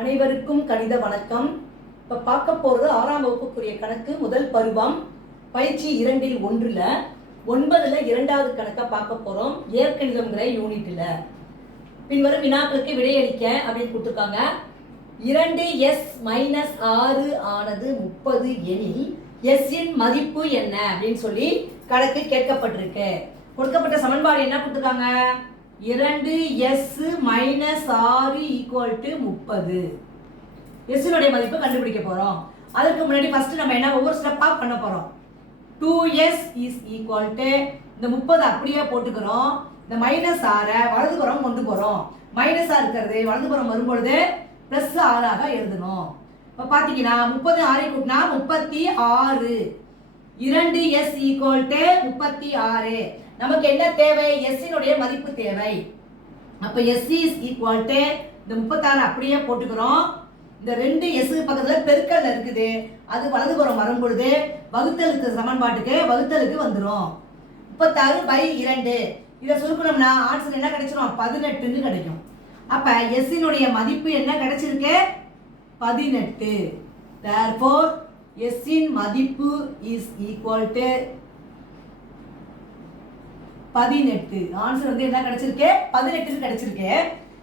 அனைவருக்கும் கணித வணக்கம். இப்போ பார்க்க போகிறது 6ஆம் வகுப்புக்குரிய கணக்கு முதல் பருவம் பயிற்சி 2இல் 1ல் 9ல் 2வது கணக்கை பார்க்க போகிறோம். இயற்கணிதம்ங்கிற யூனிட்டில் பின்வரும் வினாக்களுக்கு விடையளிக்க அப்படின்னு கொடுத்துருக்காங்க. 2s-6 ஆனது 30 எனில் எஸ்ஸின் மதிப்பு என்ன அப்படின்னு சொல்லி கணக்கு கேட்கப்பட்டிருக்கு. கொடுக்கப்பட்ட சமன்பாடு என்ன கொடுத்துருக்காங்க? 2s-6 = 30. எஸ்ஸினுடைய மதிப்பு கண்டுபிடிக்க போறோம். அதுக்கு முன்னாடி ஃபர்ஸ்ட் நம்ம என்ன ஒவ்வொரு ஸ்டெப்பா பண்ண போறோம். 2s = இந்த 30 அப்படியே போட்டுக்கிறோம். இந்த -6 வலதுபுறம் கொண்டு போறோம். மைனஸா இருக்கிறது வலதுபுறம் வரும்பொழுது +6 ஆக எழுதணும். இப்போ பாத்தீங்கன்னா 30 6 கூட்டினா 36. 2s = 36. நமக்கு என்ன தேவை? எஸ்ஸினுடைய மதிப்பு தேவை. அப்ப s = இந்த 36 அப்படியே போட்டுக்கிறோம். இந்த 2s பக்கத்துல பெருக்கல் இருக்குது, அது வலதுபுறம் வரும் பொழுது வகுத்தலுக்கு சமன்பாட்டுக்கு வகுத்தலுக்கு வந்துரும். 36/2 இதை சுருக்கணும்னா ஆன்சர் என்ன கிடைச்சிரும்? 18ன்னு கிடைக்கும். அப்ப எஸ்ஸினுடைய மதிப்பு என்ன கிடைச்சிருக்கு? 18. therefore எஸ்ஸின் மதிப்பு is equal to 18. ஆன்சர் வந்து என்ன கிடைச்சிருக்கு? 18 கிடைச்சிருக்கு.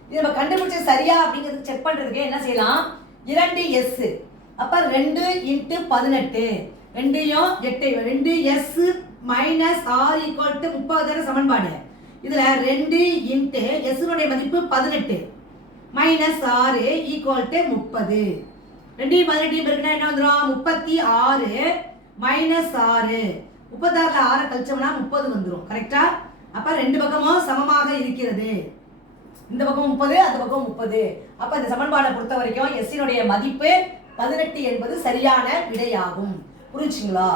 இது நம்ம கண்டுபிடிச்ச சரியா அப்படிங்கிறது செக் பண்றதுக்கு என்ன செய்யலாம்? 2s அப்ப 2 × 18 2யும் 8 2s - 6 = 30 சமன்பாடு. இதுல 2 × s னுடைய மதிப்பு 18 -6 = 30. 2 18 பெருக்கினா என்ன வந்துரும்? 36 -6 36ல 6 கழிச்சோம்னா 30 வந்துரும். கரெக்ட்டா? அப்ப ரெண்டு பக்கமும் சமமாக இருக்கிறது. இந்த பக்கம் 30, அந்த பக்கம் 30. அப்ப இந்த சமன்பாடை பொறுத்த வரைக்கும் s னுடைய மதிப்பு 18 என்பது சரியான விடையாகும். புரிஞ்சுங்களா?